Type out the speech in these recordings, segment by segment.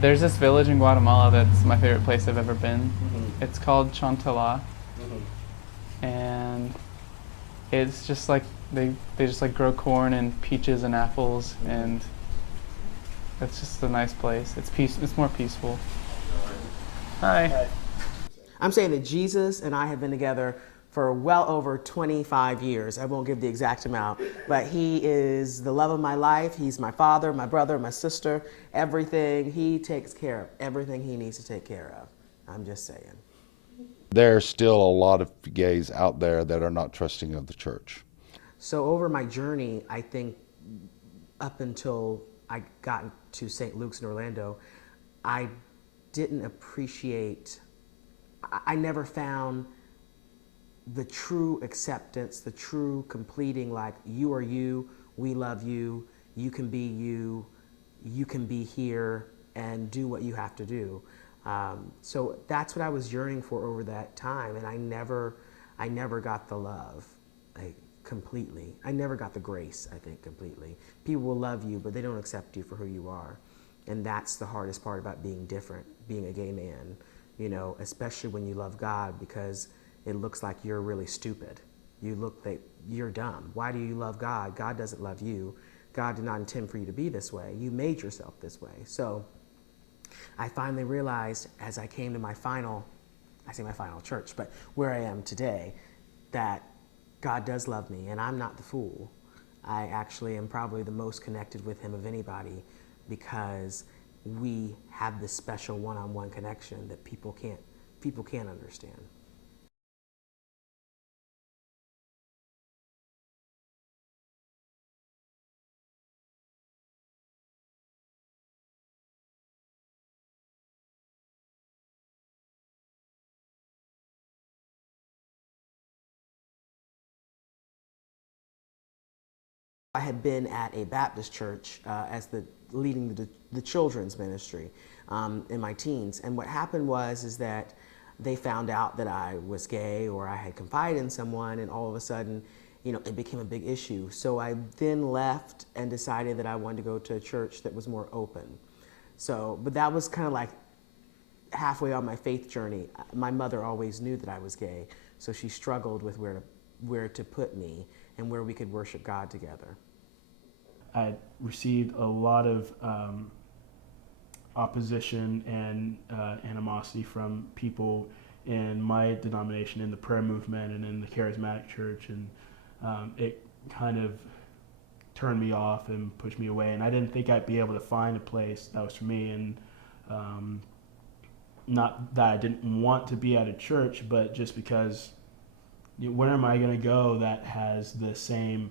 There's this village in Guatemala that's my favorite place I've ever been. It's called Chontala, and it's just like they just like grow corn and peaches and apples, and it's just a nice place. It's more peaceful. Hi. I'm saying that Jesus and I have been together for well over 25 years. I won't give the exact amount, but he is the love of my life. He's my father, my brother, my sister, everything. He takes care of everything he needs to take care of. I'm just saying. There's still a lot of gays out there that are not trusting of the church. So over my journey, I think up until I got to St. Luke's in Orlando, I didn't appreciate, I never found the true acceptance, the true completing, like, you are you, we love you, you can be here and do what you have to do. So that's what I was yearning for over that time, and I never got the love, like, completely. I never got the grace, I think, completely. People will love you, but they don't accept you for who you are. And that's the hardest part about being different, being a gay man, you know, especially when you love God, because it looks like you're really stupid. You look like you're dumb. Why do you love God? God doesn't love you. God did not intend for you to be this way. You made yourself this way. So I finally realized, as I came to my final church, but where I am today, that God does love me, and I'm not the fool. I actually am probably the most connected with him of anybody, because we have this special one-on-one connection that people can't understand. I had been at a Baptist church as leading the children's ministry in my teens, and what happened was that they found out that I was gay, or I had confided in someone, and all of a sudden, you know, it became a big issue. So I then left and decided that I wanted to go to a church that was more open. So, but that was kind of like halfway on my faith journey. My mother always knew that I was gay, so she struggled with where to put me and where we could worship God together. I received a lot of opposition and animosity from people in my denomination, in the prayer movement, and in the charismatic church, and it kind of turned me off and pushed me away. And I didn't think I'd be able to find a place that was for me. And not that I didn't want to be at a church, but just because, where am I going to go that has the same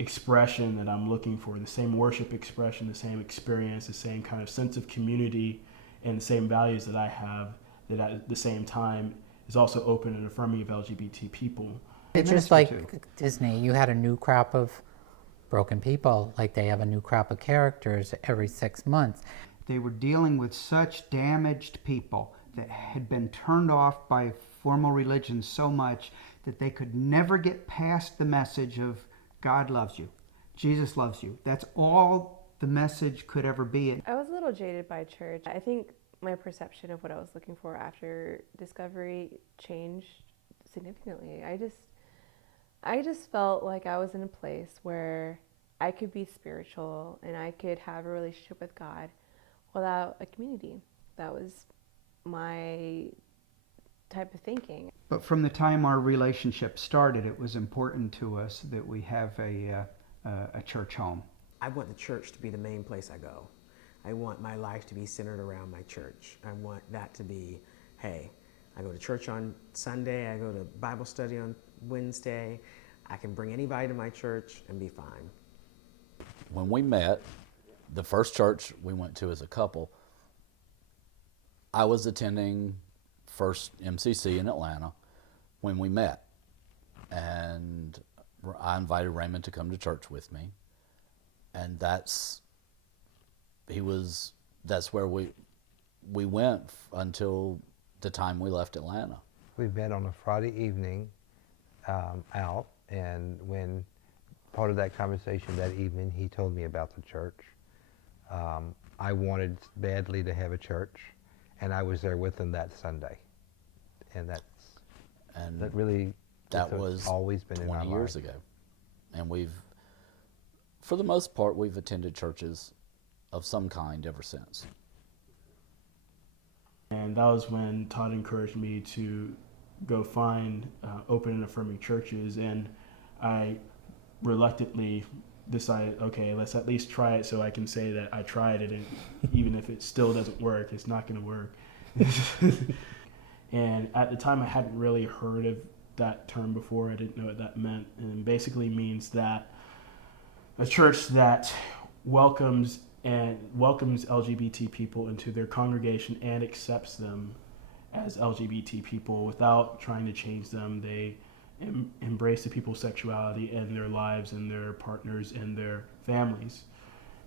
expression that I'm looking for, the same worship expression, the same experience, the same kind of sense of community, and the same values that I have, that at the same time is also open and affirming of LGBT people. It's just like Disney. You had a new crop of broken people, like they have a new crop of characters every 6 months. They were dealing with such damaged people that had been turned off by formal religion so much that they could never get past the message of God loves you, Jesus loves you. That's all the message could ever be. I was a little jaded by church. I think my perception of what I was looking for after discovery changed significantly. I just felt like I was in a place where I could be spiritual and I could have a relationship with God without a community. That was my type of thinking. But from the time our relationship started, it was important to us that we have a church home. I want the church to be the main place I go. I want my life to be centered around my church. I want that to be, hey, I go to church on Sunday, I go to Bible study on Wednesday. I can bring anybody to my church and be fine. When we met, the first church we went to as a couple, I was attending First MCC in Atlanta when we met, and I invited Raymond to come to church with me, and that's where we went until the time we left Atlanta. We met on a Friday evening out, and when part of that conversation that evening, he told me about the church. I wanted badly to have a church, and I was there with them that Sunday. And that really that has was always been in my 20 years life. ago. And for the most part, we've attended churches of some kind ever since. And that was when Todd encouraged me to go find open and affirming churches. And I reluctantly decided, okay, let's at least try it so I can say that I tried it. And even if it still doesn't work, it's not going to work. And at the time, I hadn't really heard of that term before. I didn't know what that meant. And it basically means that a church that welcomes LGBT people into their congregation and accepts them as LGBT people without trying to change them. They embrace the people's sexuality and their lives and their partners and their families.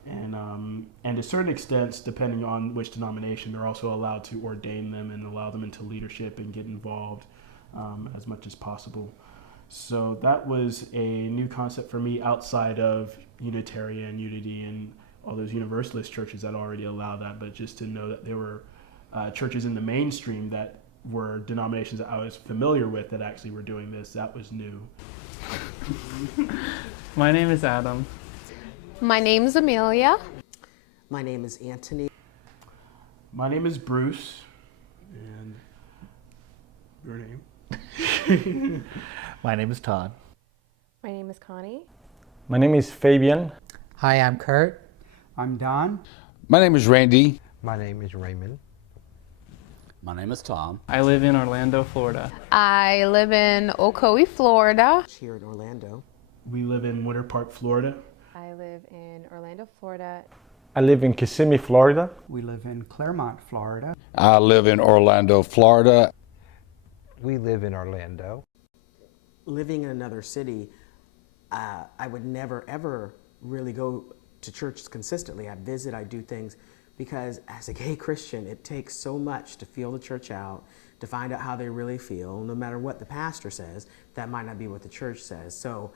And to certain extents, depending on which denomination, they're also allowed to ordain them and allow them into leadership and get involved as much as possible. So that was a new concept for me outside of Unitarian, Unity, and all those Universalist churches that already allow that, but just to know that there were churches in the mainstream that were denominations that I was familiar with that actually were doing this, that was new. My name is Adam. My name's Amelia. My name is Anthony. My name is Bruce, and your name? My name is Todd. My name is Connie. My name is Fabian. Hi, I'm Kurt. I'm Don. My name is Randy. My name is Raymond. My name is Tom. I live in Orlando, Florida. I live in Ocoee, Florida. Here in Orlando. We live in Winter Park, Florida. I live in Orlando, Florida. I live in Kissimmee, Florida. We live in Claremont, Florida. I live in Orlando, Florida. We live in Orlando. Living in another city, I would never ever really go to church consistently. I visit, I do things, because as a gay Christian, it takes so much to feel the church out, to find out how they really feel. No matter what the pastor says, that might not be what the church says. So,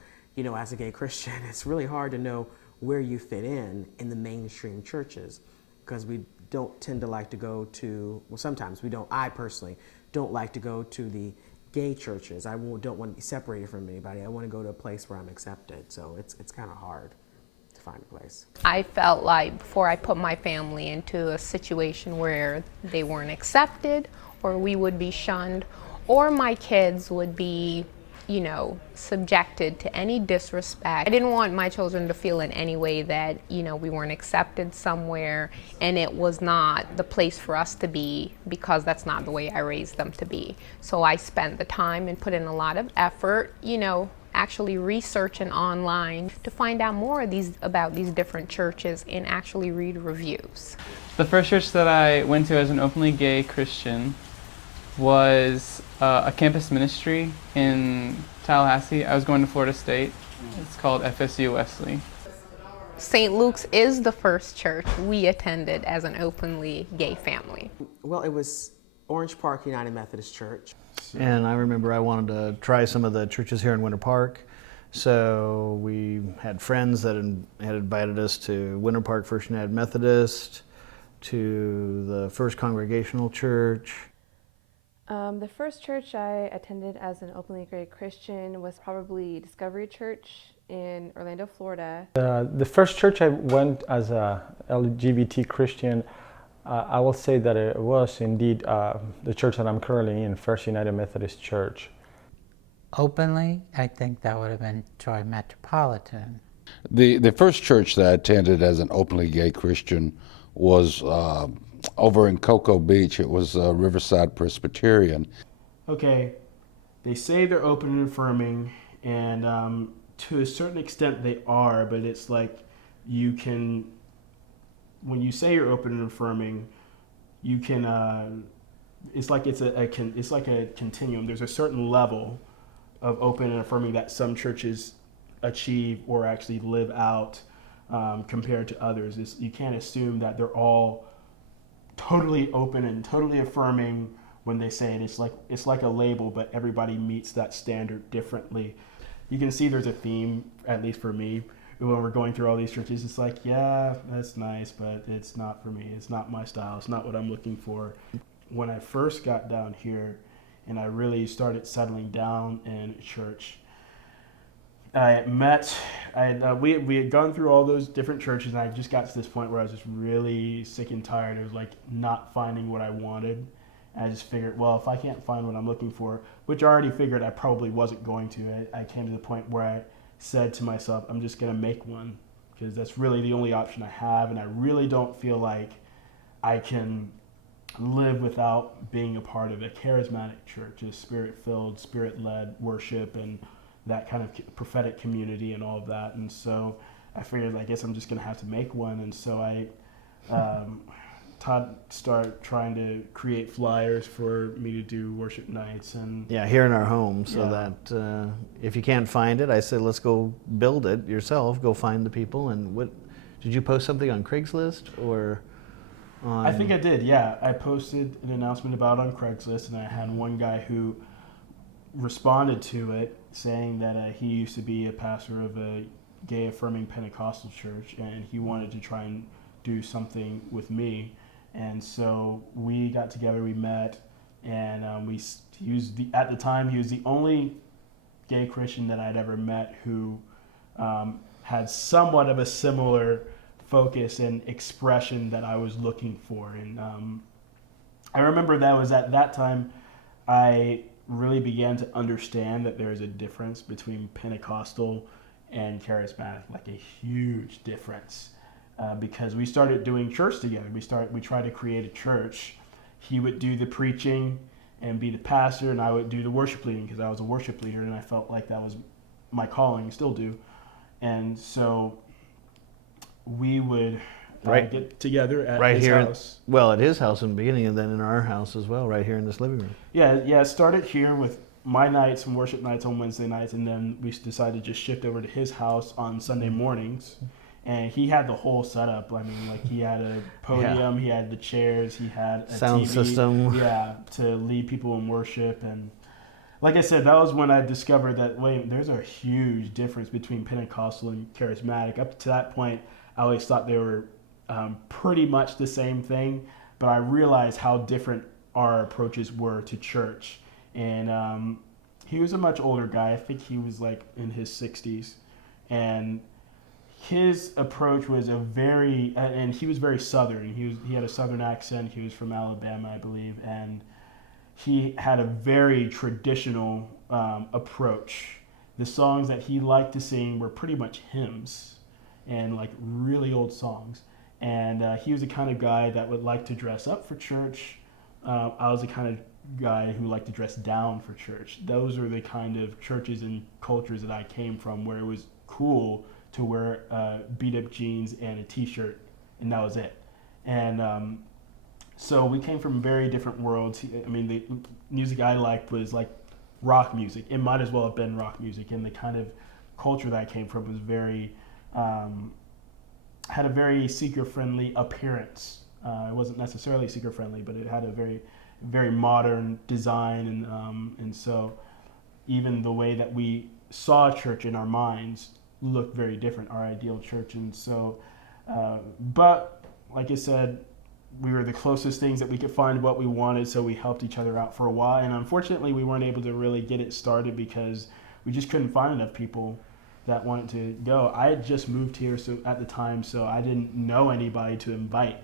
as a gay Christian, it's really hard to know where you fit in the mainstream churches, because we don't tend to like to go to, well, sometimes we don't, I personally don't like to go to the gay churches. I don't want to be separated from anybody. I want to go to a place where I'm accepted. So it's kind of hard to find a place. I felt like before I put my family into a situation where they weren't accepted, or we would be shunned, or my kids would be, subjected to any disrespect. I didn't want my children to feel in any way that, we weren't accepted somewhere and it was not the place for us to be, because that's not the way I raised them to be. So I spent the time and put in a lot of effort, actually researching online to find out more about these different churches and actually read reviews. The first church that I went to as an openly gay Christian was a campus ministry in Tallahassee. I was going to Florida State. It's called FSU Wesley. St. Luke's is the first church we attended as an openly gay family. Well, it was Orange Park United Methodist Church. And I remember I wanted to try some of the churches here in Winter Park. So we had friends that had invited us to Winter Park First United Methodist, to the First Congregational Church. The first church I attended as an openly gay Christian was probably Discovery Church in Orlando, Florida. The first church I went as a LGBT Christian, I will say that it was indeed the church that I'm currently in, First United Methodist Church. Openly, I think that would have been Troy Metropolitan. The first church that I attended as an openly gay Christian was over in Cocoa Beach. It was Riverside Presbyterian. Okay, they say they're open and affirming, and to a certain extent they are, but it's like you can, when you say you're open and affirming, you can, it's like it's like a continuum. There's a certain level of open and affirming that some churches achieve or actually live out compared to others. You can't assume that they're all totally open and totally affirming when they say it. It's like a label, but everybody meets that standard differently. You can see there's a theme, at least for me, when we're going through all these churches, it's like, yeah, that's nice, but it's not for me. It's not my style. It's not what I'm looking for. When I first got down here and I really started settling down in church, we had gone through all those different churches, and I just got to this point where I was just really sick and tired. It was like not finding what I wanted. And I just figured, well, if I can't find what I'm looking for, which I already figured I probably wasn't going to, I came to the point where I said to myself, I'm just going to make one, because that's really the only option I have, and I really don't feel like I can live without being a part of a charismatic church, a spirit-filled, spirit-led worship, and that kind of prophetic community and all of that. And so I figured, I guess I'm just going to have to make one. And so I started trying to create flyers for me to do worship nights. And yeah, here in our home, so that if you can't find it, I said, let's go build it yourself, go find the people. And what, did you post something on Craigslist or on... I think I did, yeah. I posted an announcement about it on Craigslist, and I had one guy who responded to it saying that he used to be a pastor of a gay affirming Pentecostal church, and he wanted to try and do something with me. And so we got together, we met, and at the time he was the only gay Christian that I'd ever met who had somewhat of a similar focus and expression that I was looking for. And I remember that was at that time I really began to understand that there's a difference between Pentecostal and charismatic, like a huge difference, because we started doing church together. We tried to create a church. He would do the preaching and be the pastor, and I would do the worship leading, because I was a worship leader and I felt like that was my calling, still do. And so we would get together at his house. Well, at his house in the beginning, and then in our house as well, right here in this living room. Yeah, it started here with my nights and worship nights on Wednesday nights, and then we decided to just shift over to his house on Sunday mornings. And he had the whole setup. I mean, like, he had a podium, he had the chairs, he had a sound TV, system. Yeah, to lead people in worship. And like I said, that was when I discovered that, wait, there's a huge difference between Pentecostal and charismatic. Up to that point, I always thought they were pretty much the same thing, but I realized how different our approaches were to church. And he was a much older guy. I think he was like in his 60s, and his approach was and he was very Southern. He had a Southern accent. He was from Alabama, I believe, and he had a very traditional approach. The songs that he liked to sing were pretty much hymns and like really old songs. And he was the kind of guy that would like to dress up for church. I was the kind of guy who liked to dress down for church. Those are the kind of churches and cultures that I came from, where it was cool to wear beat up jeans and a t-shirt, and that was it. And so we came from very different worlds. I mean, the music I liked was like rock music. It might as well have been rock music, and the kind of culture that I came from was very had a very seeker-friendly appearance. It wasn't necessarily seeker-friendly, but it had a very, very modern design, and so even the way that we saw church in our minds looked very different, our ideal church. And so, but like I said, we were the closest things that we could find what we wanted, so we helped each other out for a while. And unfortunately, we weren't able to really get it started because we just couldn't find enough people that wanted to go. I had just moved here at the time, so I didn't know anybody to invite.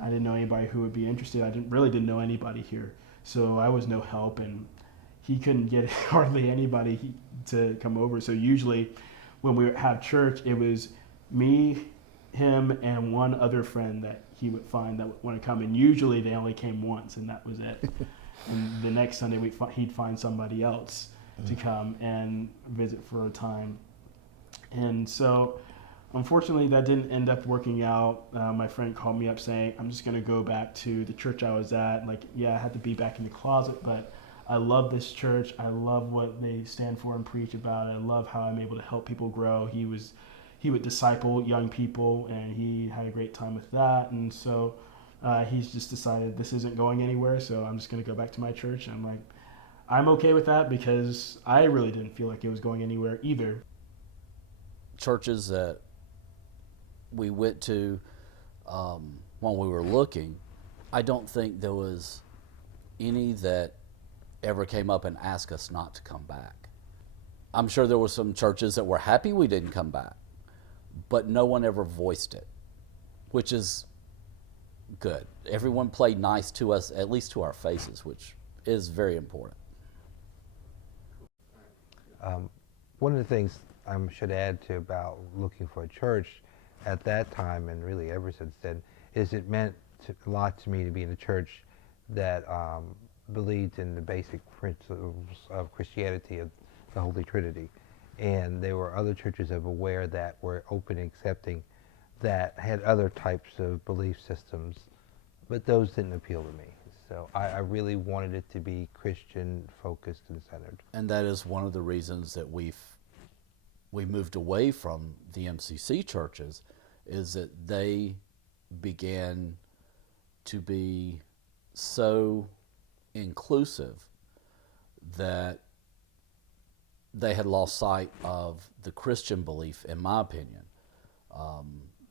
I didn't know anybody who would be interested. I didn't know anybody here, so I was no help, and he couldn't get hardly anybody to come over. So usually when we have church, it was me, him, and one other friend that he would find that would want to come, and usually they only came once, and that was it. And the next Sunday he'd find somebody else to come and visit for a time. And so unfortunately that didn't end up working out. My friend called me up saying, I'm just going to go back to the church I was at. Like, yeah, I had to be back in the closet, but I love this church. I love what they stand for and preach about. I love how I'm able to help people grow. He would disciple young people, and he had a great time with that. And so he's just decided this isn't going anywhere, so I'm just going to go back to my church. And I'm like, I'm okay with that, because I really didn't feel like it was going anywhere either. Churches that we went to when we were looking, I don't think there was any that ever came up and asked us not to come back. I'm sure there were some churches that were happy we didn't come back, but no one ever voiced it, which is good. Everyone played nice to us, at least to our faces, which is very important. One of the things I should add to about looking for a church at that time, and really ever since then, is it meant a lot to me to be in a church that believed in the basic principles of Christianity, of the Holy Trinity. And there were other churches I'm aware that were open and accepting that had other types of belief systems, but those didn't appeal to me. So I really wanted it to be Christian focused and centered. And that is one of the reasons that we moved away from the MCC churches, is that they began to be so inclusive that they had lost sight of the Christian belief, in my opinion.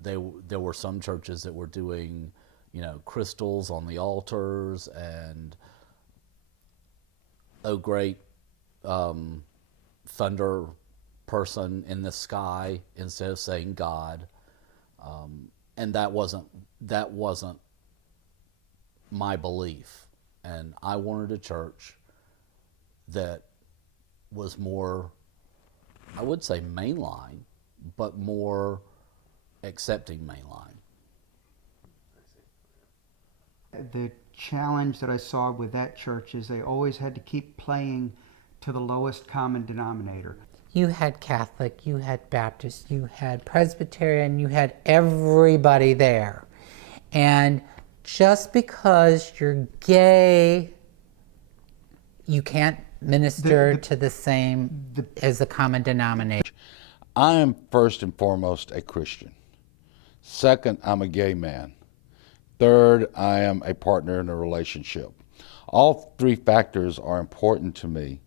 There were some churches that were doing, crystals on the altars and great thunder person in the sky instead of saying God, and that wasn't my belief. And I wanted a church that was more, I would say mainline, but more accepting mainline. The challenge that I saw with that church is they always had to keep playing to the lowest common denominator. You had Catholic, you had Baptist, you had Presbyterian, you had everybody there. And just because you're gay, you can't minister to the same as the common denominator. I am first and foremost a Christian. Second, I'm a gay man. Third, I am a partner in a relationship. All three factors are important to me,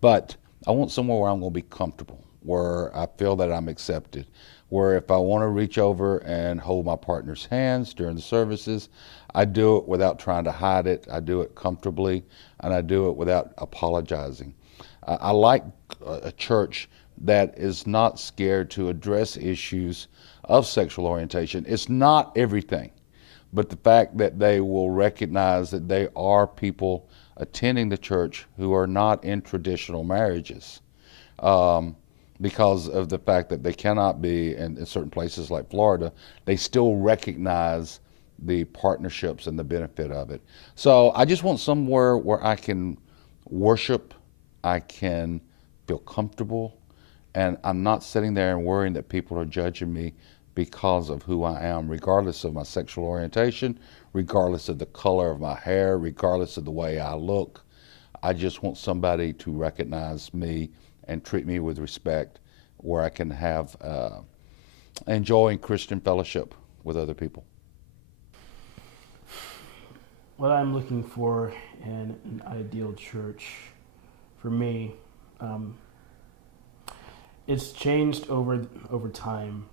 but I want somewhere where I'm going to be comfortable, where I feel that I'm accepted, where if I want to reach over and hold my partner's hands during the services, I do it without trying to hide it. I do it comfortably, and I do it without apologizing. I like a church that is not scared to address issues of sexual orientation. It's not everything, but the fact that they will recognize that they are people attending the church who are not in traditional marriages, because of the fact that they cannot be in certain places like Florida, they still recognize the partnerships and the benefit of it. So I just want somewhere where I can worship, I can feel comfortable, and I'm not sitting there and worrying that people are judging me because of who I am, regardless of my sexual orientation, regardless of the color of my hair, regardless of the way I look. I just want somebody to recognize me and treat me with respect, where I can have enjoying Christian fellowship with other people. What I'm looking for in an ideal church, for me, it's changed over time.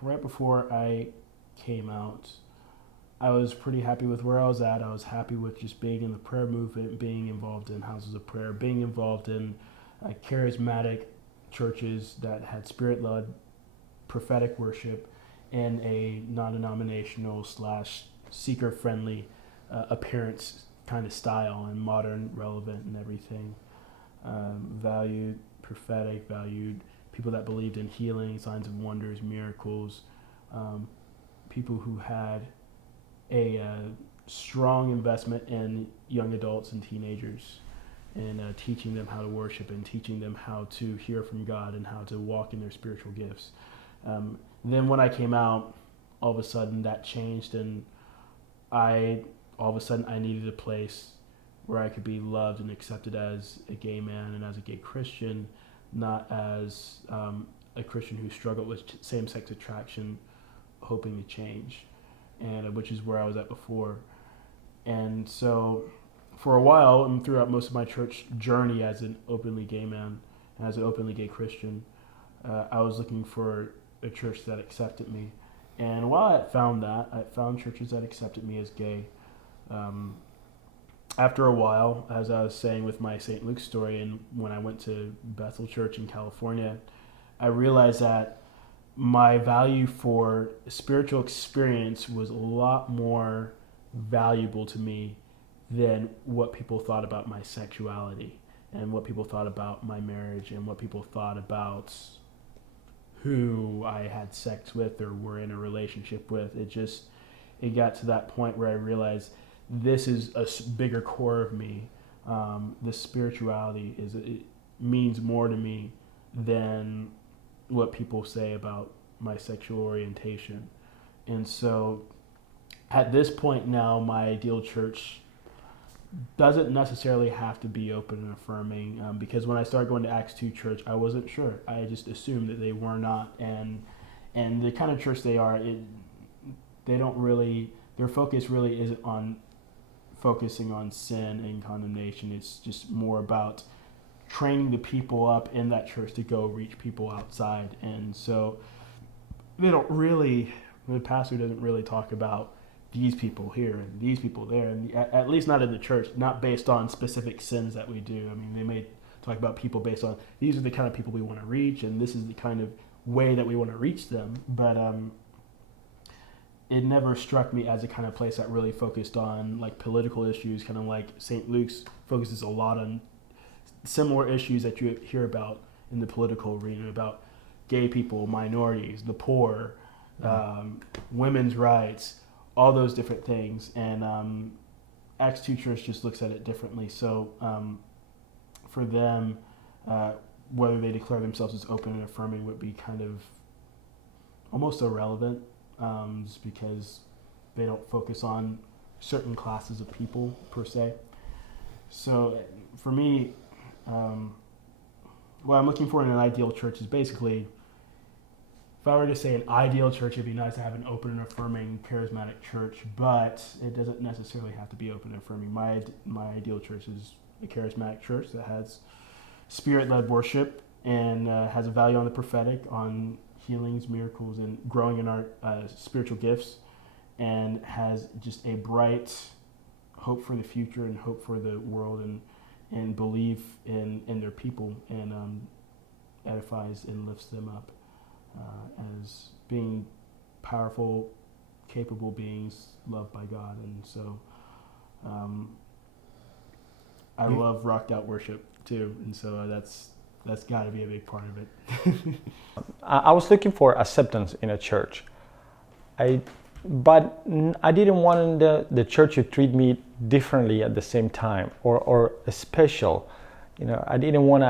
Right before I came out, I was pretty happy with where I was at. I was happy with just being in the prayer movement, being involved in houses of prayer, being involved in charismatic churches that had spirit-led prophetic worship and a non-denominational / seeker-friendly appearance kind of style, and modern, relevant, and everything. Valued prophetic, valued people that believed in healing, signs and wonders, miracles, people who had a strong investment in young adults and teenagers, and teaching them how to worship and teaching them how to hear from God and how to walk in their spiritual gifts. Then when I came out, all of a sudden that changed, and I needed a place where I could be loved and accepted as a gay man and as a gay Christian, not as a Christian who struggled with same-sex attraction, hoping to change, and which is where I was at before. And so for a while, and throughout most of my church journey as an openly gay man and as an openly gay Christian, I was looking for a church that accepted me. And while I found that, I found churches that accepted me as gay. After a while, as I was saying with my St. Luke story, and when I went to Bethel Church in California, I realized that my value for spiritual experience was a lot more valuable to me than what people thought about my sexuality and what people thought about my marriage and what people thought about who I had sex with or were in a relationship with. It got to that point where I realized this is a bigger core of me. The spirituality it means more to me than what people say about my sexual orientation. And so at this point now, my ideal church doesn't necessarily have to be open and affirming, because when I started going to Acts 2 church, I wasn't sure. I just assumed that they were not. And the kind of church they are, they don't really, their focus really isn't on focusing on sin and condemnation. It's just more about training the people up in that church to go reach people outside. And so the pastor doesn't really talk about these people here and these people there, and at least not in the church, not based on specific sins that we do. I mean, they may talk about people based on these are the kind of people we want to reach, and this is the kind of way that we want to reach them. But it never struck me as a kind of place that really focused on like political issues, kind of like St. Luke's focuses a lot on similar issues that you hear about in the political arena, about gay people, minorities, the poor, women's rights, all those different things. And Acts 2 Church just looks at it differently. So for them, whether they declare themselves as open and affirming would be kind of almost irrelevant, just because they don't focus on certain classes of people per se. So for me, what I'm looking for in an ideal church is basically, if I were to say an ideal church, it'd be nice to have an open and affirming charismatic church, but it doesn't necessarily have to be open and affirming. My ideal church is a charismatic church that has spirit-led worship and has a value on the prophetic, on healings, miracles, and growing in our spiritual gifts, and has just a bright hope for the future and hope for the world, and belief in their people, and edifies and lifts them up as being powerful, capable beings loved by God. And so I love rocked out worship too, and so that's got to be a big part of it. I was looking for acceptance in a church, but I didn't want the church to treat me differently at the same time, or special. You know, I didn't want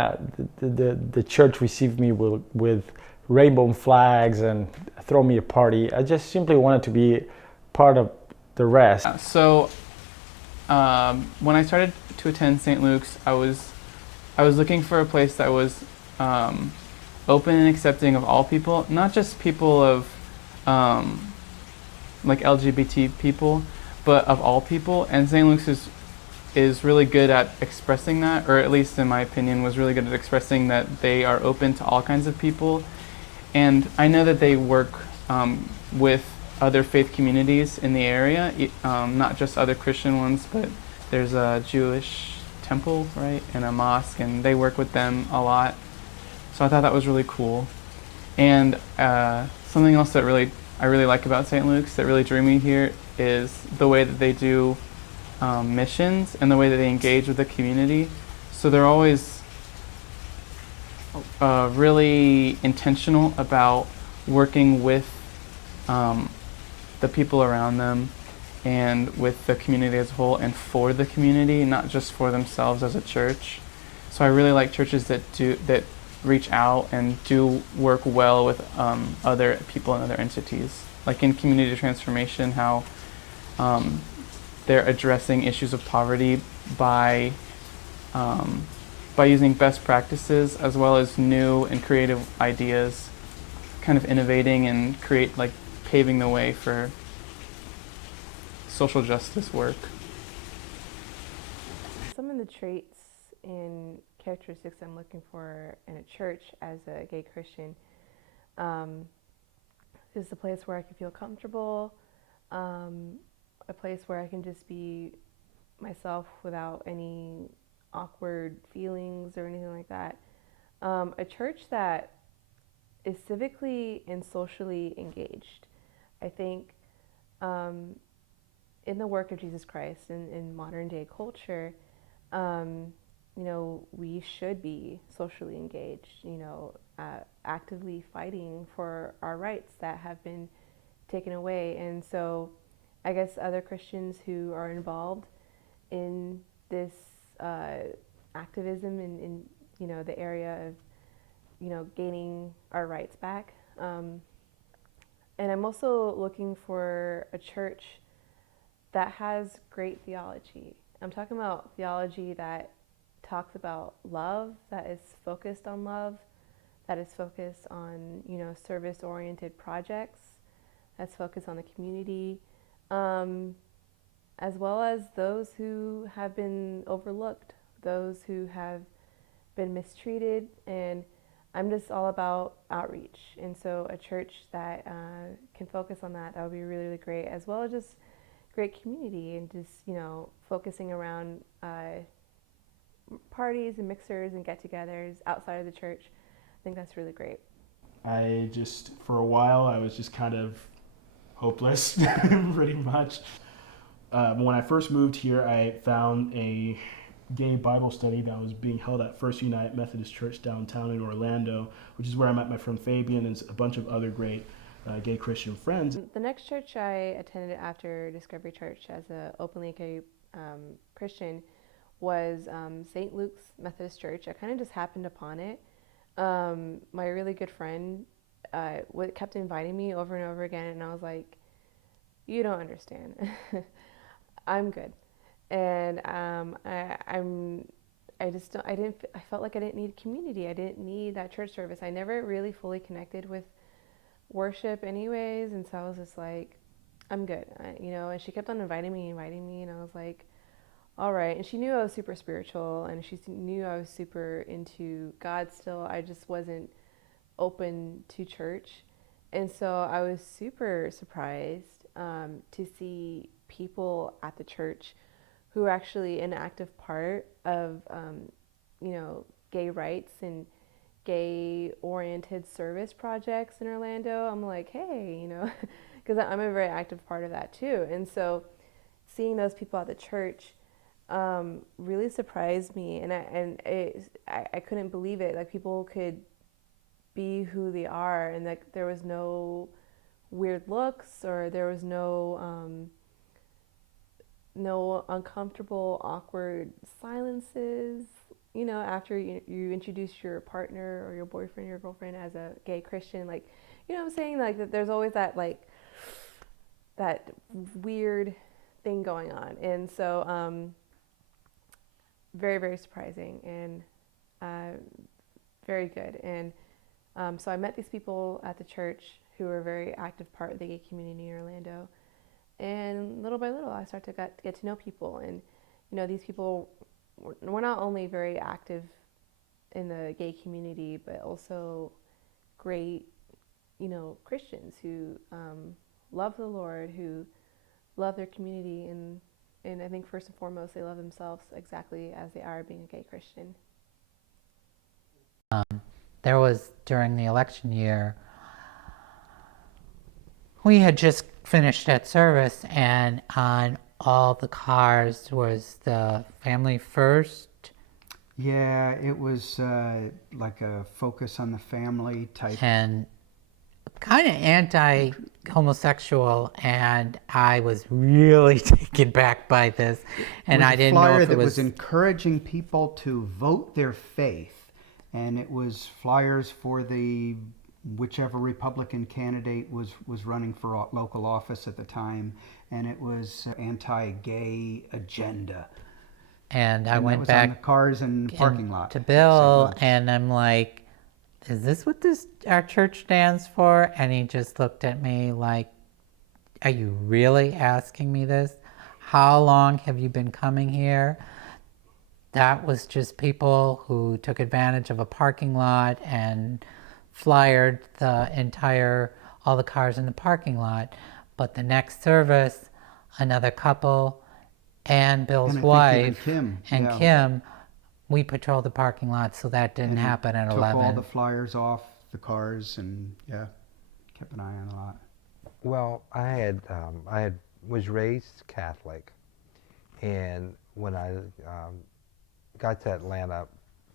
the church receive me with rainbow flags and throw me a party. I just simply wanted to be part of the rest. So when I started to attend St. Luke's, I was looking for a place that was open and accepting of all people, not just people of like LGBT people, but of all people. And St. Luke's is really good at expressing that, or at least in my opinion was really good at expressing that they are open to all kinds of people. And I know that they work with other faith communities in the area, not just other Christian ones, but there's a Jewish temple, right, and a mosque, and they work with them a lot. So I thought that was really cool. And something else that I really like about St. Luke's that really drew me here is the way that they do missions and the way that they engage with the community. So they're always really intentional about working with the people around them and with the community as a whole, and for the community, not just for themselves as a church. So I really like churches that reach out and do work well with other people and other entities. Like in community transformation, how they're addressing issues of poverty by using best practices as well as new and creative ideas, kind of innovating and paving the way for social justice work. Some of the traits in characteristics I'm looking for in a church as a gay Christian. Is a place where I can feel comfortable, a place where I can just be myself without any awkward feelings or anything like that. A church that is civically and socially engaged. I think in the work of Jesus Christ in modern day culture, you know, we should be socially engaged, you know, actively fighting for our rights that have been taken away. And so I guess other Christians who are involved in this activism in you know, the area of, you know, gaining our rights back. And I'm also looking for a church that has great theology. I'm talking about theology that talks about love, that is focused on love, that is focused on, you know, service-oriented projects, that's focused on the community, as well as those who have been overlooked, those who have been mistreated. And I'm just all about outreach. And so a church that can focus on that, that would be really, really great, as well as just great community and just, you know, focusing around parties and mixers and get-togethers outside of the church. I think that's really great. I just, for a while, I was just kind of hopeless, pretty much. When I first moved here, I found a gay Bible study that was being held at First United Methodist Church downtown in Orlando, which is where I met my friend Fabian and a bunch of other great gay Christian friends. The next church I attended after Discovery Church as an openly gay Christian was St. Luke's Methodist Church. I kind of just happened upon it. My really good friend kept inviting me over and over again, and I was like, you don't understand. I'm good. And I felt like I didn't need community. I didn't need that church service. I never really fully connected with worship anyways, and so I was just like, I'm good, you know. And she kept on inviting me, and I was like, all right. And she knew I was super spiritual, and she knew I was super into God still. I just wasn't open to church. And so I was super surprised to see people at the church who are actually an active part of, you know, gay rights and gay-oriented service projects in Orlando. I'm like, hey, you know, because I'm a very active part of that too. And so seeing those people at the church really surprised me, and I couldn't believe it. Like, people could be who they are, and like there was no weird looks, or there was no uncomfortable, awkward silences, you know, after you introduce your partner or your boyfriend or your girlfriend as a gay Christian. Like, you know what I'm saying? Like, that there's always that, like, that weird thing going on. And so very, very surprising, and very good. And so I met these people at the church who were a very active part of the gay community in Orlando. And little by little, I started to get to know people. And, you know, these people were not only very active in the gay community, but also great, you know, Christians who love the Lord, who love their community. And I think first and foremost, they love themselves exactly as they are being a gay Christian. There was, during the election year, we had just finished that service, and on all the cars was the Family First. Yeah, it was like a focus on the family type. And kind of anti-homosexual, and I was really taken back by this. And I didn't know if it was encouraging people to vote their faith, and it was flyers for the whichever Republican candidate was running for local office at the time, and it was anti-gay agenda. And I went back on the cars and parking lot to Bill, and I'm like, is this what our church stands for? And he just looked at me like, are you really asking me this? How long have you been coming here? that was just people who took advantage of a parking lot and flyered all the cars in the parking lot. But the next service, another couple and Bill's And I think wife even Kim, and yeah. Kim, we patrolled the parking lot, so that didn't And he happen at took 11. all the flyers off the cars and kept an eye on a lot. Well, I was raised Catholic, and when I got to Atlanta,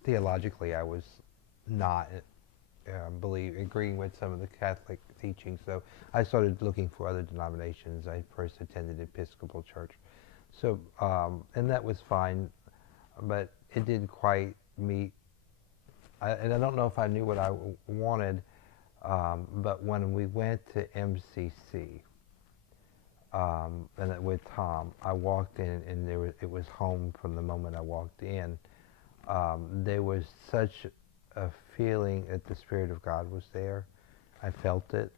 theologically, I was not agreeing with some of the Catholic teachings. So I started looking for other denominations. I first attended Episcopal Church, so and that was fine, but it didn't quite meet. And I don't know if I knew what I wanted. But when we went to MCC and with Tom, I walked in and it was home from the moment I walked in. There was such a feeling that the Spirit of God was there. I felt it,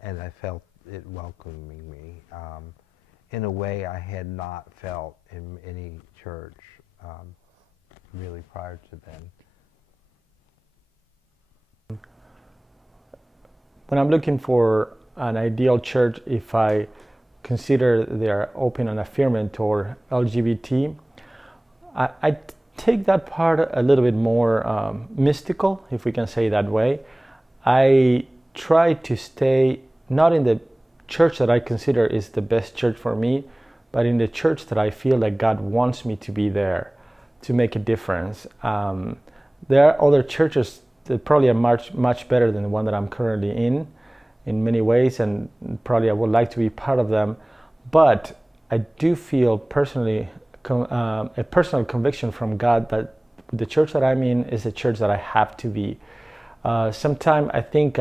and I felt it welcoming me in a way I had not felt in any church really prior to then. When I'm looking for an ideal church, if I consider they are open and affirming toward LGBT, I take that part a little bit more mystical, if we can say that way. I try to stay not in the church that I consider is the best church for me, but in the church that I feel that God wants me to be there to make a difference. There are other churches that probably are much better than the one that I'm currently in many ways, and probably I would like to be part of them. But I do feel personally a personal conviction from God that the church that I'm in is a church that I have to be. Sometimes I think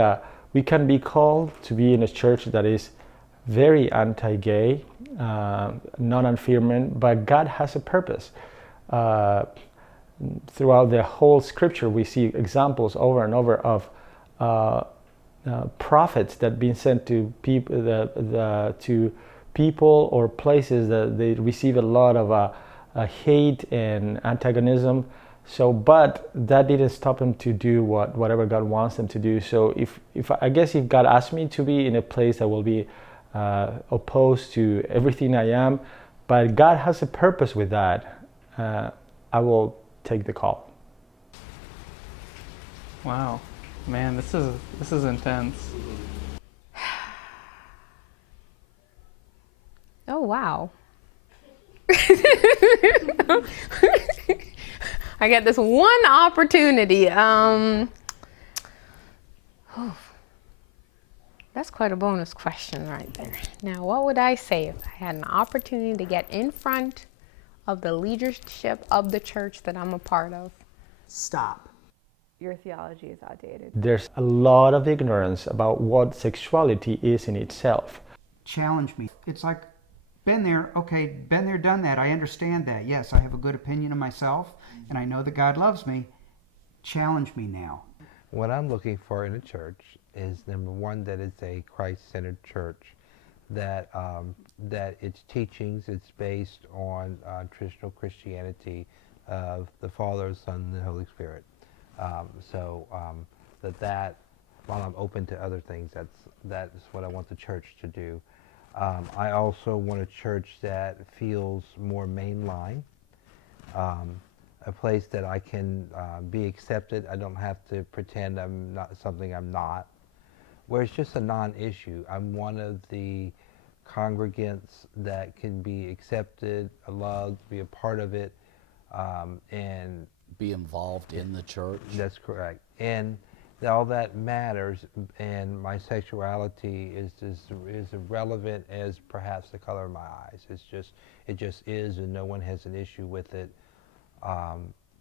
we can be called to be in a church that is very anti-gay, non-affirming, but God has a purpose. Throughout the whole scripture, we see examples over and over of prophets that been sent to people or places that they receive a lot of hate and antagonism. So, but that didn't stop them to do whatever God wants them to do. So, if God asked me to be in a place that will be opposed to everything I am, but God has a purpose with that, I will take the call. Wow, man, this is intense. Oh, wow. I get this one opportunity. That's quite a bonus question right there. Now, what would I say if I had an opportunity to get in front of the leadership of the church that I'm a part of? Stop. Your theology is outdated. There's a lot of ignorance about what sexuality is in itself. Challenge me. It's like, been there, okay, been there, done that. I understand that. Yes, I have a good opinion of myself, and I know that God loves me. Challenge me now. What I'm looking for in a church is, number one, that it's a Christ-centered church, that its teachings, it's based on traditional Christianity of the Father, Son, and the Holy Spirit. That while I'm open to other things, that's what I want the church to do. I also want a church that feels more mainline, a place that I can be accepted. I don't have to pretend I'm not something I'm not, where it's just a non-issue. I'm one of the congregants that can be accepted, loved, be a part of it, and Be involved in the church. that's correct. And all that matters, and my sexuality is irrelevant as perhaps the color of my eyes. It just is, and no one has an issue with it.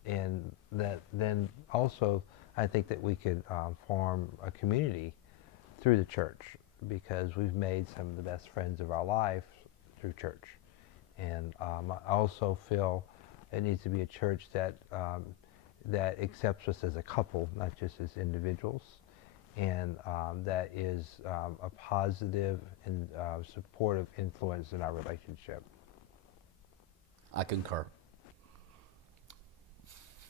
And that then also, I think that we could form a community through the church, because we've made some of the best friends of our life through church. And I also feel it needs to be a church that accepts us as a couple, not just as individuals, and that is a positive and supportive influence in our relationship. I concur.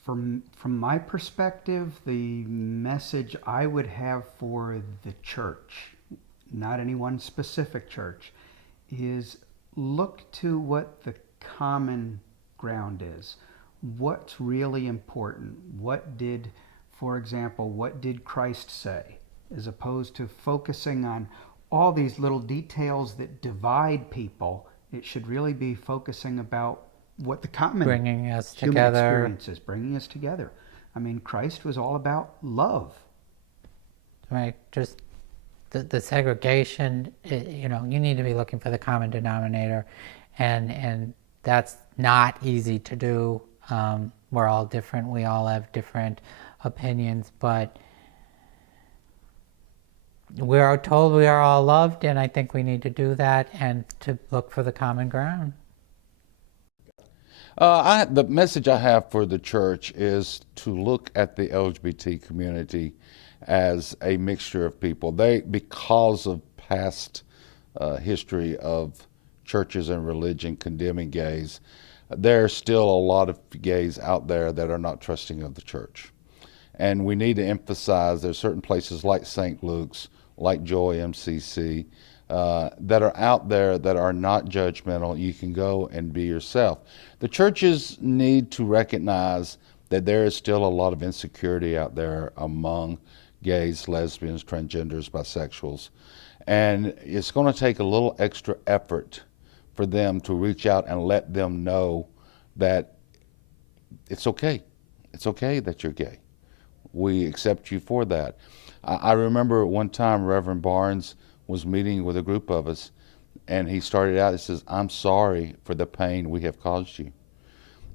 From my perspective, the message I would have for the church, not any one specific church, is look to what the common ground is. What's really important? For example, what did Christ say? As opposed to focusing on all these little details that divide people, it should really be focusing about what the common Bringing us human together. experience is, bringing us together. I mean, Christ was all about love. Right, just the segregation, you know, you need to be looking for the common denominator, and that's not easy to do. We're all different, we all have different opinions, but we are told we are all loved, and I think we need to do that and to look for the common ground. The message I have for the church is to look at the LGBT community as a mixture of people. Because of past history of churches and religion condemning gays, there's still a lot of gays out there that are not trusting of the church. And we need to emphasize there's certain places like St. Luke's, like Joy MCC, that are out there that are not judgmental. You can go and be yourself. The churches need to recognize that there is still a lot of insecurity out there among gays, lesbians, transgenders, bisexuals. And it's going to take a little extra effort for them to reach out and let them know that it's okay. It's okay that you're gay. We accept you for that. I remember one time Reverend Barnes was meeting with a group of us, and he started out, he says, "I'm sorry for the pain we have caused you."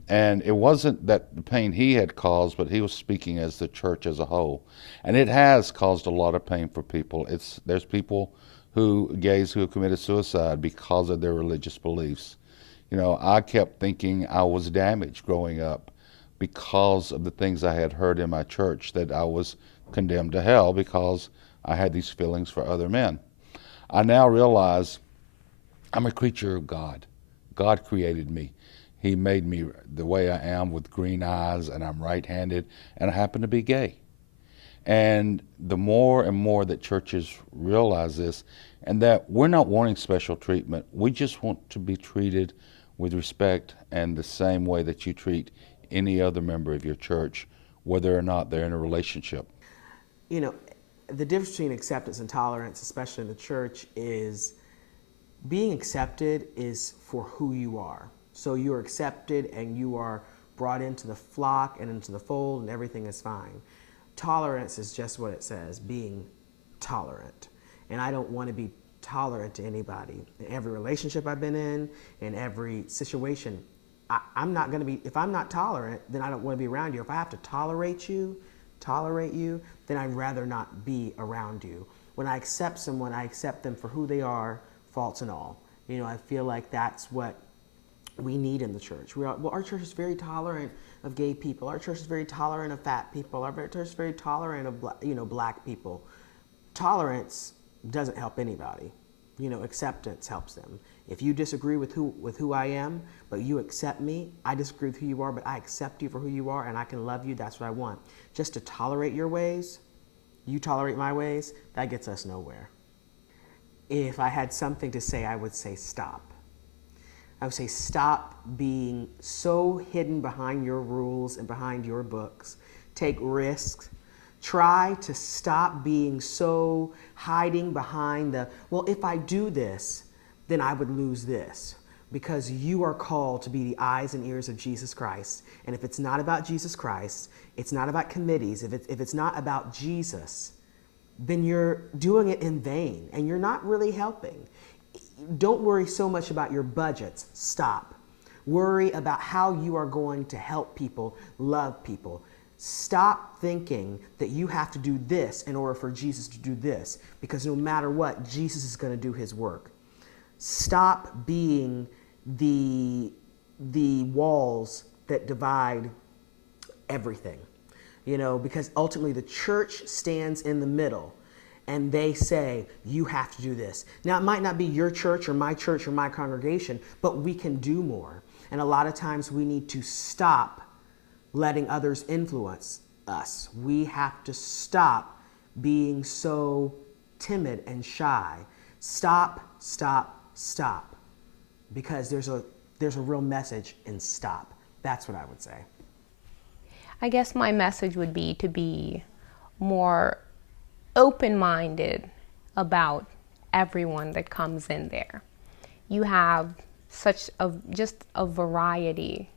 And it wasn't that the pain he had caused, but he was speaking as the church as a whole. And it has caused a lot of pain for people. There's people gays who have committed suicide because of their religious beliefs. You know, I kept thinking I was damaged growing up because of the things I had heard in my church, that I was condemned to hell because I had these feelings for other men. I now realize I'm a creature of God. God created me. He made me the way I am, with green eyes, and I'm right-handed, and I happen to be gay. And the more and more that churches realize this, and that we're not wanting special treatment, we just want to be treated with respect and the same way that you treat any other member of your church, whether or not they're in a relationship. You know, the difference between acceptance and tolerance, especially in the church, is being accepted is for who you are. So you're accepted and you are brought into the flock and into the fold, and everything is fine. Tolerance is just what it says, being tolerant. And I don't want to be tolerant to anybody. In every relationship I've been in every situation, I'm not going to be, if I'm not tolerant, then I don't want to be around you. If I have to tolerate you, then I'd rather not be around you. When I accept someone, I accept them for who they are, faults and all. You know, I feel like that's what we need in the church. Our church is very tolerant of gay people. Our church is very tolerant of fat people. Our church is very tolerant of black people. Tolerance doesn't help anybody. You know, acceptance helps them. If you disagree with who I am, but you accept me, I disagree with who you are, but I accept you for who you are, and I can love you, that's what I want. Just to tolerate your ways, you tolerate my ways, that gets us nowhere. If I had something to say, I would say stop. I would say stop being so hidden behind your rules and behind your books. Take risks. Try to stop being so hiding behind well, if I do this, then I would lose this. Because you are called to be the eyes and ears of Jesus Christ. And if it's not about Jesus Christ, it's not about committees, if it's not about Jesus, then you're doing it in vain and you're not really helping. Don't worry so much about your budgets. Stop. Worry about how you are going to help people, love people. Stop thinking that you have to do this in order for Jesus to do this, because no matter what, Jesus is going to do his work. Stop being the walls that divide everything, you know, because ultimately the church stands in the middle and they say, you have to do this. Now, it might not be your church or my congregation, but we can do more. And a lot of times we need to stop letting others influence us. We have to stop being so timid and shy. Stop, stop, stop. Because there's a real message in stop. That's what I would say. I guess my message would be to be more open-minded about everyone that comes in there. You have just a variety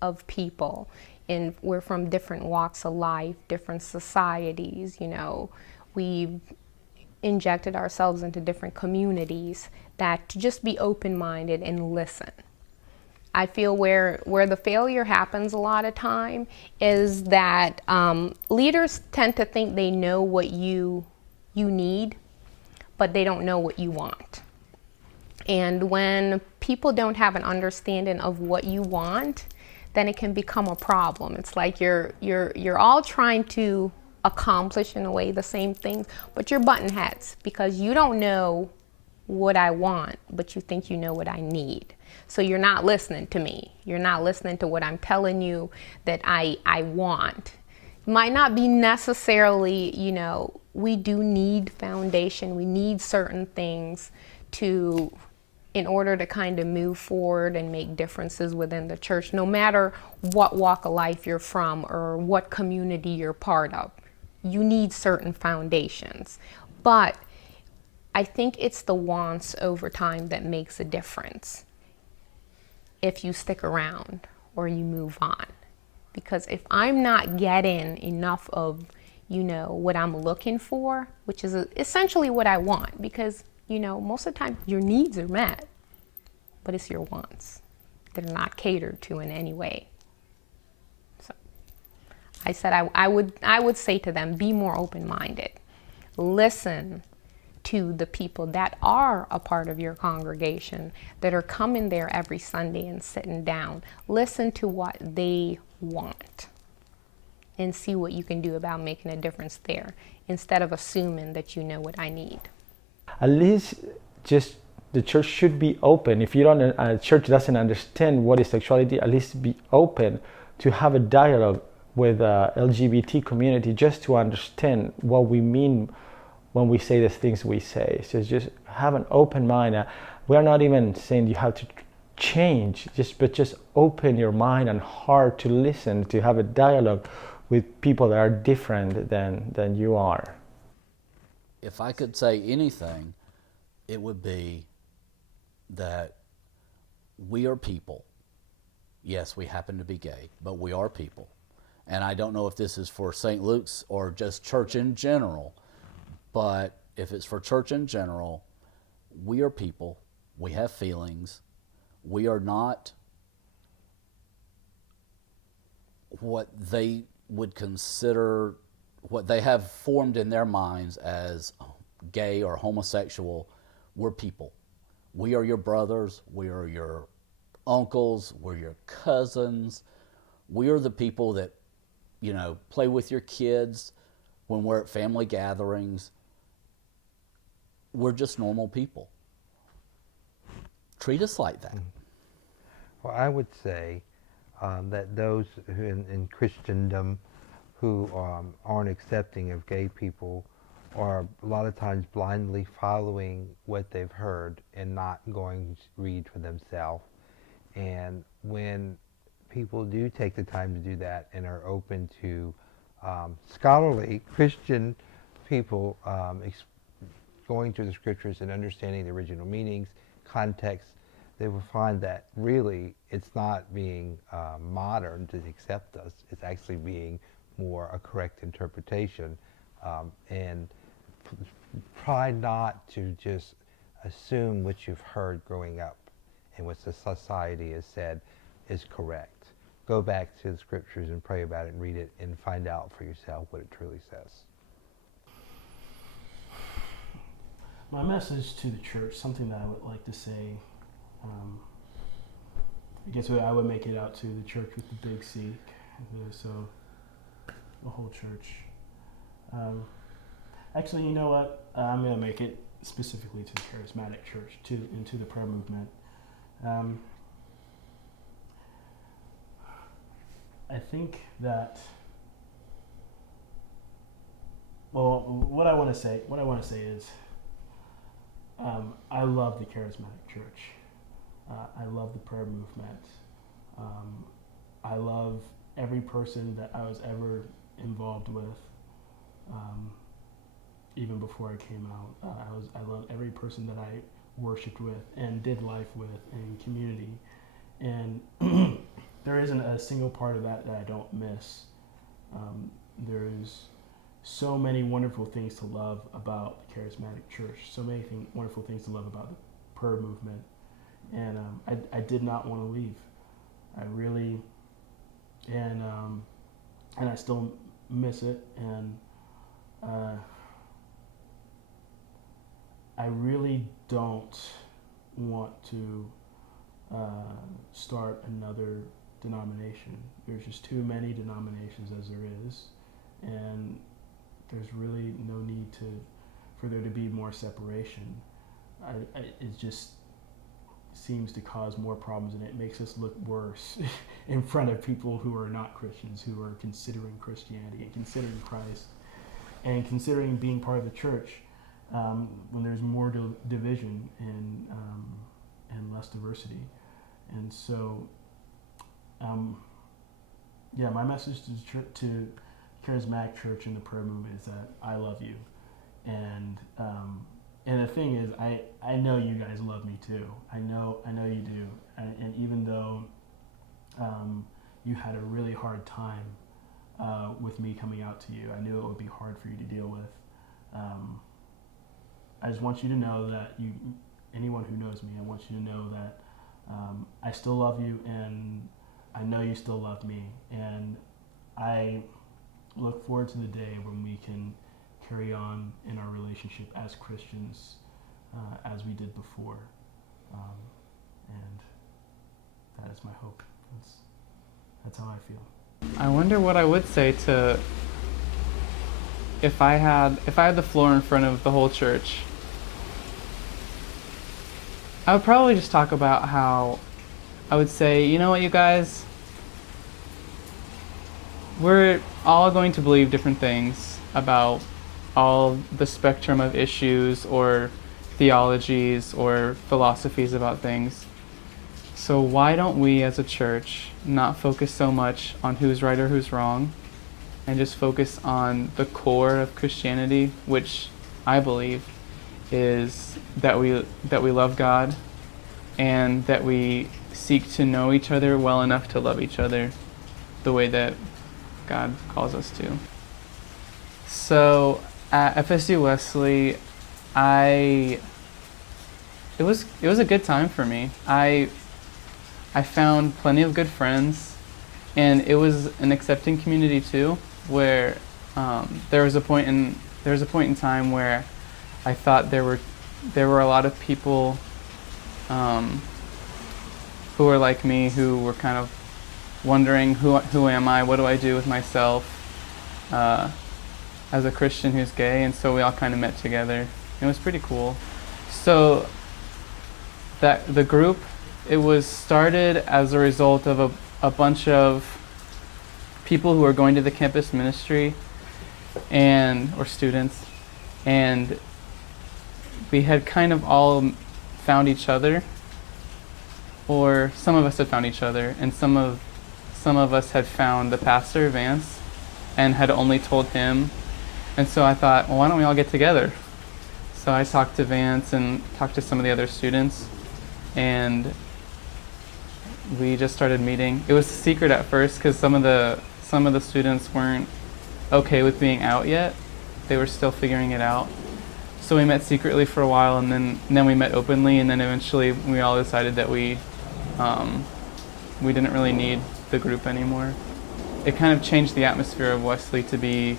of people, and we're from different walks of life, different societies. We've injected ourselves into different communities. That to just be open-minded and listen. I feel where the failure happens a lot of time is that leaders tend to think they know what you need, but they don't know what you want. And when people don't have an understanding of what you want, then it can become a problem. It's like you're all trying to accomplish in a way the same things, but you're butting heads because you don't know what I want, but you think you know what I need. So you're not listening to me. You're not listening to what I'm telling you that I want. Might not be necessarily, we do need foundation. We need certain things in order to kind of move forward and make differences within the church, no matter what walk of life you're from or what community you're part of. You need certain foundations. But I think it's the wants over time that makes a difference if you stick around or you move on. Because if I'm not getting enough of, what I'm looking for, which is essentially what I want, because, most of the time your needs are met, but it's your wants that are not catered to in any way. So I said I would say to them, be more open-minded. Listen to the people that are a part of your congregation, that are coming there every Sunday and sitting down. Listen to what they want and see what you can do about making a difference there, instead of assuming that you know what I need. At least just the church should be open. If a church doesn't understand what is sexuality, at least be open to have a dialogue with the LGBT community, just to understand what we mean when we say the things we say. So just have an open mind. We are not even saying you have to change, but just open your mind and heart to listen, to have a dialogue with people that are different than you are. If I could say anything, it would be that we are people. Yes, we happen to be gay, but we are people. And I don't know if this is for St. Luke's or just church in general, but if it's for church in general, we are people. We have feelings. We are not what they would consider, what they have formed in their minds as gay or homosexual. We're people. We are your brothers. We are your uncles. We're your cousins. We are the people that, play with your kids when we're at family gatherings. We're just normal people. Treat us like that. Well, I would say that those who in Christendom who aren't accepting of gay people are a lot of times blindly following what they've heard and not going to read for themselves. And when people do take the time to do that and are open to scholarly Christian people going through the scriptures and understanding the original meanings, context, they will find that really it's not being modern to accept us. It's actually being more a correct interpretation. And try not to just assume what you've heard growing up and what the society has said is correct. Go back to the scriptures and pray about it and read it and find out for yourself what it truly says. My message to the church, something that I would like to say, I guess I would make it out to the church with the big C, so the whole church. Actually, you know what? I'm going to make it specifically to the charismatic church, and to the prayer movement. I think that, well, what I want to say is, I love the charismatic church. I love the prayer movement. I love every person that I was ever involved with. Even before I came out, I love every person that I worshiped with and did life with in community. And there isn't a single part of that I don't miss. There's so many wonderful things to love about the charismatic church, so many wonderful things to love about the prayer movement. And I did not want to leave. I really, and I still miss it. And I really don't want to start another denomination. There's just too many denominations as there is, and there's really no need for there to be more separation. It just seems to cause more problems, and it makes us look worse in front of people who are not Christians, who are considering Christianity and considering Christ and considering being part of the church, when there's more division and less diversity. And so, my message to charismatic church and the prayer movement is that I love you, and the thing is, I know you guys love me too. I know you do, and even though you had a really hard time with me coming out to you, I knew it would be hard for you to deal with. I just want you to know that anyone who knows me, I want you to know that I still love you, and I know you still love me, and I look forward to the day when we can carry on in our relationship as Christians as we did before. And that is my hope. That's how I feel. I wonder what I would say to if I had the floor in front of the whole church. I would probably just talk about how I would say, you know what, you guys, we're all going to believe different things about all the spectrum of issues or theologies or philosophies about things. So why don't we as a church not focus so much on who's right or who's wrong, and just focus on the core of Christianity, which I believe is that we love God and that we seek to know each other well enough to love each other the way that God calls us to. So at FSU Wesley, it was a good time for me. I found plenty of good friends, and it was an accepting community too, where there was a point in time where I thought there were a lot of people who were like me, who were kind of wondering who am I, what do I do with myself as a Christian who's gay, and so we all kind of met together. It was pretty cool. So that the group, it was started as a result of a bunch of people who are going to the campus ministry or students, and we had kind of all found each other, or some of us had found each other, and some of us had found the pastor, Vance, and had only told him. And so I thought, well, why don't we all get together? So I talked to Vance and talked to some of the other students, and we just started meeting. It was a secret at first because some of the students weren't okay with being out yet. They were still figuring it out. So we met secretly for a while, and then we met openly, and then eventually we all decided that we didn't really need the group anymore. It kind of changed the atmosphere of Wesley to be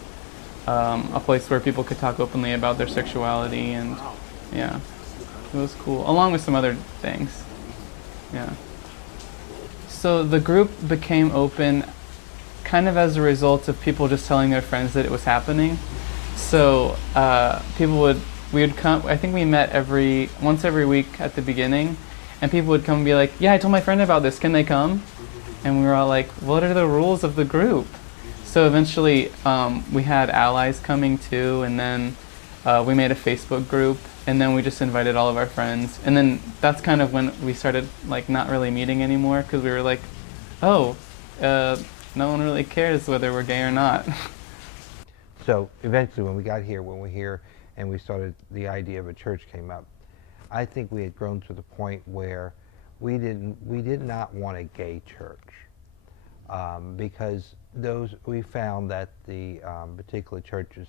a place where people could talk openly about their sexuality, and yeah, it was cool, along with some other things. Yeah. So the group became open kind of as a result of people just telling their friends that it was happening. So we would come, I think we met once every week at the beginning, and people would come and be like, yeah, I told my friend about this, can they come? and we were all like, what are the rules of the group? So eventually we had allies coming too, and then we made a Facebook group, and then we just invited all of our friends. And then that's kind of when we started like not really meeting anymore, because we were like, oh, no one really cares whether we're gay or not. So eventually when we got here, when we're here and we started, the idea of a church came up, I think we had grown to the point where we did not want a gay church, because we found that the particular churches,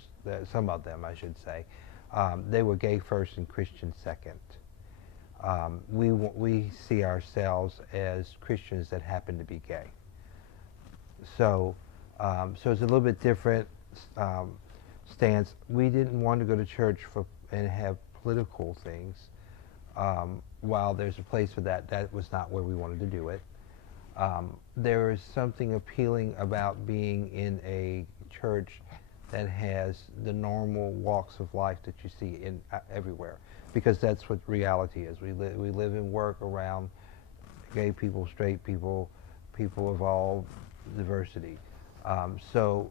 some of them I should say, they were gay first and Christian second. We see ourselves as Christians that happen to be gay. So it's a little bit different stance. We didn't want to go to church and have political things. While there's a place for that, that was not where we wanted to do it. There is something appealing about being in a church that has the normal walks of life that you see in everywhere, because that's what reality is. We live and work around gay people, straight people, people of all diversity. So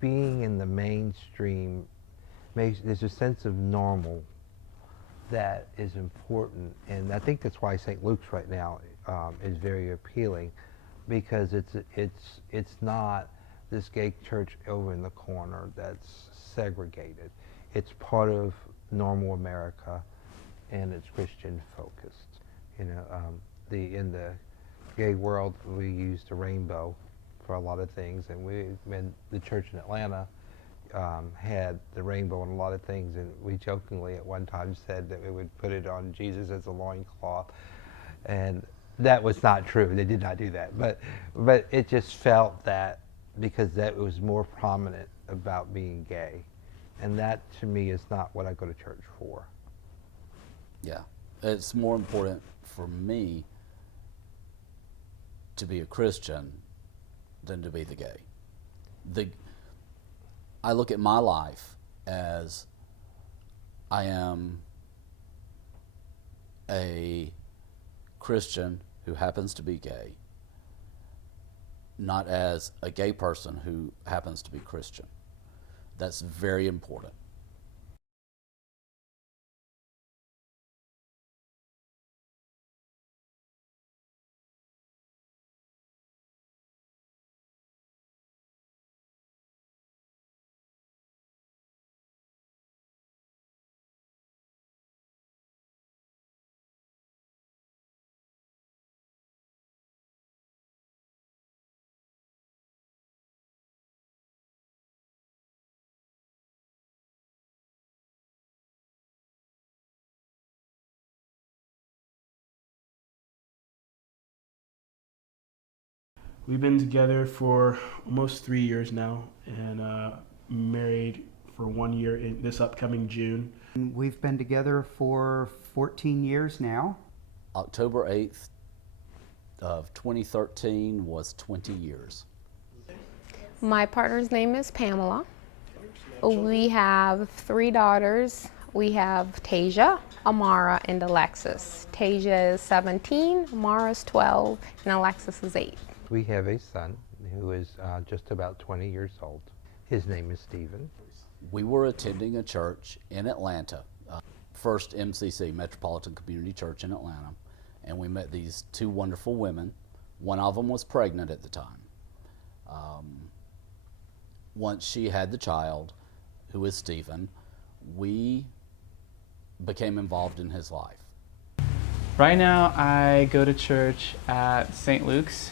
being in the mainstream there's a sense of normal that is important, and I think that's why St. Luke's right now is very appealing, because it's not this gay church over in the corner that's segregated. It's part of normal America, and it's Christian focused. You know, in the gay world, we use the rainbow for a lot of things, and when the church in Atlanta had the rainbow on a lot of things, and we jokingly at one time said that we would put it on Jesus as a loincloth, and that was not true. They did not do that, but it just felt that because that was more prominent about being gay, and that to me is not what I go to church for. Yeah, it's more important for me to be a Christian than to be the gay. I look at my life as I am a Christian who happens to be gay, not as a gay person who happens to be Christian. That's very important. We've been together for almost 3 years now, and married for 1 year in this upcoming June. We've been together for 14 years now. October 8th of 2013 was 20 years. My partner's name is Pamela. We have 3 daughters. We have Tasia, Amara, and Alexis. Tasia is 17, Amara is 12, and Alexis is 8. We have a son who is just about 20 years old. His name is Stephen. We were attending a church in Atlanta, First MCC, Metropolitan Community Church in Atlanta, and we met these 2 wonderful women. One of them was pregnant at the time. Once she had the child, who is Stephen, we became involved in his life. Right now, I go to church at St. Luke's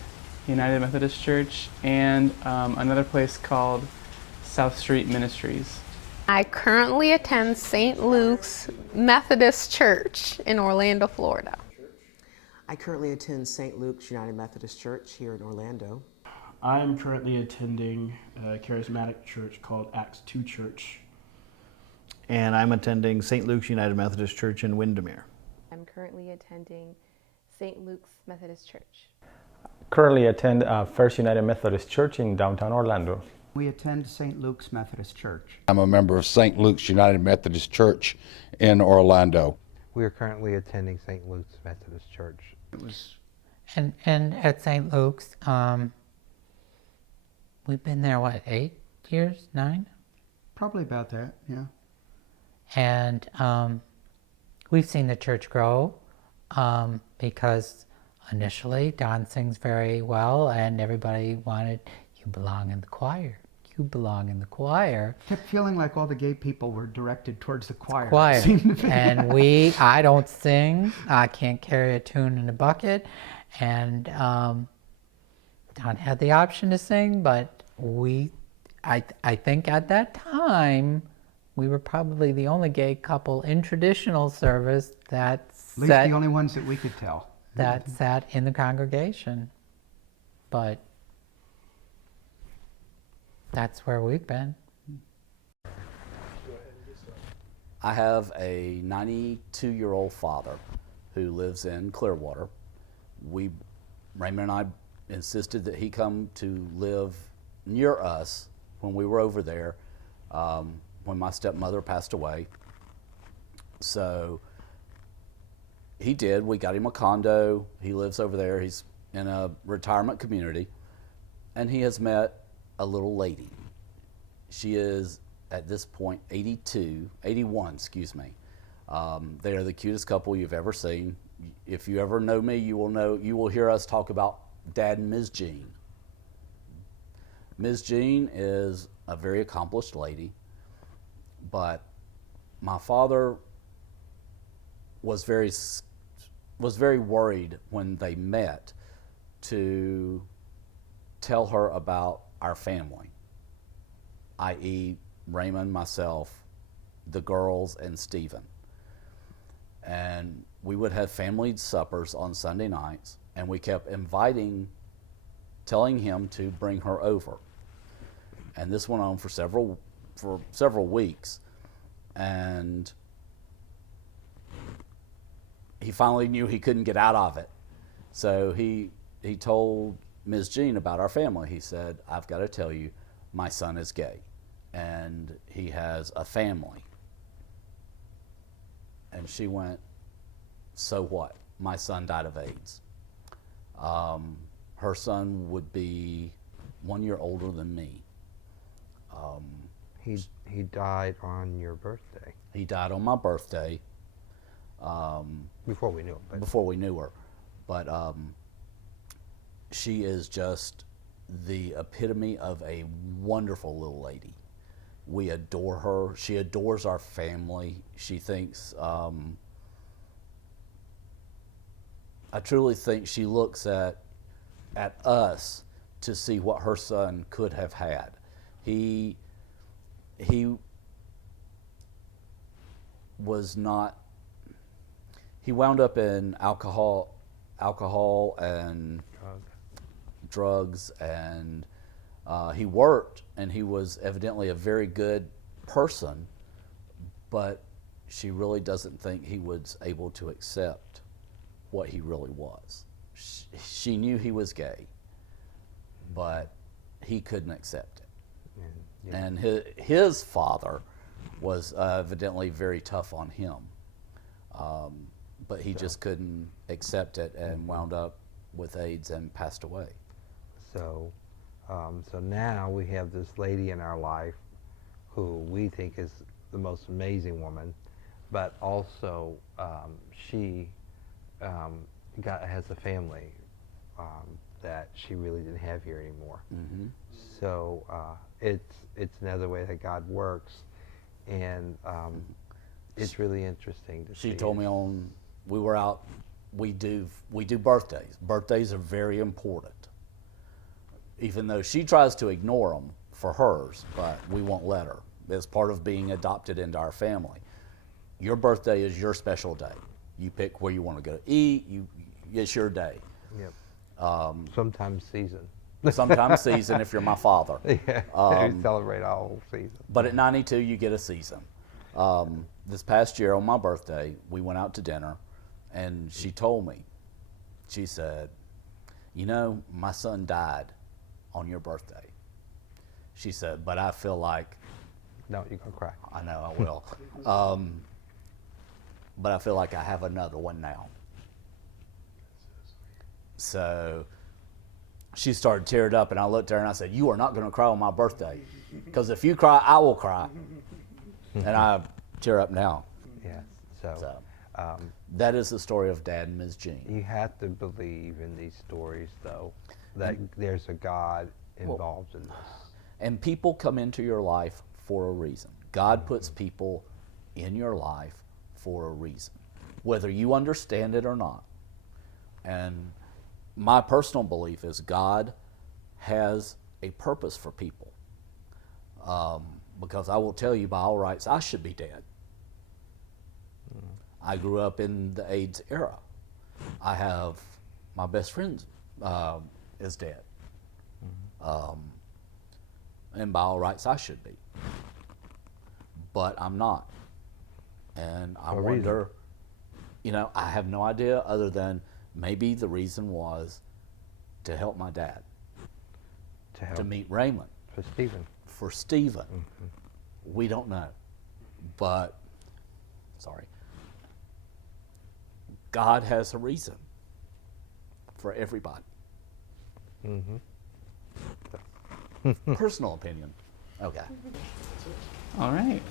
United Methodist Church and another place called South Street Ministries. I currently attend St. Luke's Methodist Church in Orlando, Florida. I currently attend St. Luke's United Methodist Church here in Orlando. I'm currently attending a charismatic church called Acts 2 Church. And I'm attending St. Luke's United Methodist Church in Windermere. I'm currently attending St. Luke's Methodist Church. Currently attend First United Methodist Church in downtown Orlando. We attend St. Luke's Methodist Church. I'm a member of St. Luke's United Methodist Church in Orlando. We are currently attending St. Luke's Methodist Church. It was And at St. Luke's, we've been there, what, 8 years, 9? Probably about that, yeah. And we've seen the church grow because initially Don sings very well and everybody wanted, you belong in the choir. You belong in the choir. Kept feeling like all the gay people were directed towards the choir. Choir. It seemed to be. And I don't sing. I can't carry a tune in a bucket. And Don had the option to sing, but I think at that time, we were probably the only gay couple in traditional service that At least the only ones that we could tell. That sat in the congregation. But that's where we've been. I have a 92-year-old father who lives in Clearwater. Raymond and I insisted that he come to live near us when we were over there when my stepmother passed away. So he did. We got him a condo. He lives over there. He's in a retirement community. And he has met a little lady. She is, at this point, 81, excuse me. They are the cutest couple you've ever seen. If you ever know me, you will hear us talk about Dad and Ms. Jean. Ms. Jean is a very accomplished lady, but my father was very worried when they met to tell her about our family, i.e. Raymond, myself, the girls, and Stephen. And we would have family suppers on Sunday nights, and we kept telling him to bring her over. And this went on for several weeks. And he finally knew he couldn't get out of it. So he told Ms. Jean about our family. He said, I've got to tell you, my son is gay, and he has a family. And she went, so what? My son died of AIDS. Her son would be 1 year older than me. He died on your birthday. He died on my birthday. Before we knew him. Before we knew her. But she is just the epitome of a wonderful little lady. We adore her. She adores our family. She thinks, I truly think she looks at us to see what her son could have had. He was not, he wound up in alcohol and drugs, and he worked, and he was evidently a very good person, but she really doesn't think he was able to accept what he really was. She knew he was gay, but he couldn't accept it. Yeah. And his father was evidently very tough on him, but he just couldn't accept it and wound up with AIDS and passed away. So now we have this lady in our life who we think is the most amazing woman, but also she has a family that she really didn't have here anymore. Mm-hmm. So it's another way that God works, and it's really interesting to see. She told me we were out. We do birthdays. Birthdays are very important. Even though she tries to ignore them for hers, but we won't let her. It's part of being adopted into our family. Your birthday is your special day. You pick where you want to go to eat. It's your day. Yep. Sometimes season. Sometimes season if you're my father. Yeah, we celebrate all whole season. But at 92, you get a season. This past year on my birthday, we went out to dinner, and she told me, she said, you know, my son died on your birthday. She said, but I feel like... No, you're going to cry. I know, I will. But I feel like I have another one now. So she started tearing up, and I looked at her and I said, "You are not going to cry on my birthday, because if you cry, I will cry." And I tear up now. Yes. So that is the story of Dad and Ms. Jean. You have to believe in these stories, though, that there's a God involved in this. And people come into your life for a reason. God puts people in your life for a reason, whether you understand it or not. And my personal belief is God has a purpose for people. Because I will tell you, by all rights, I should be dead. I grew up in the AIDS era. I have my best friend is dead. And by all rights, I should be. But I'm not. And I wonder, you know, I have no idea other than maybe the reason was to help my dad, to meet Raymond. For Stephen. For Stephen. We don't know. But, sorry. God has a reason for everybody. Mm-hmm. Personal opinion. Okay. All right.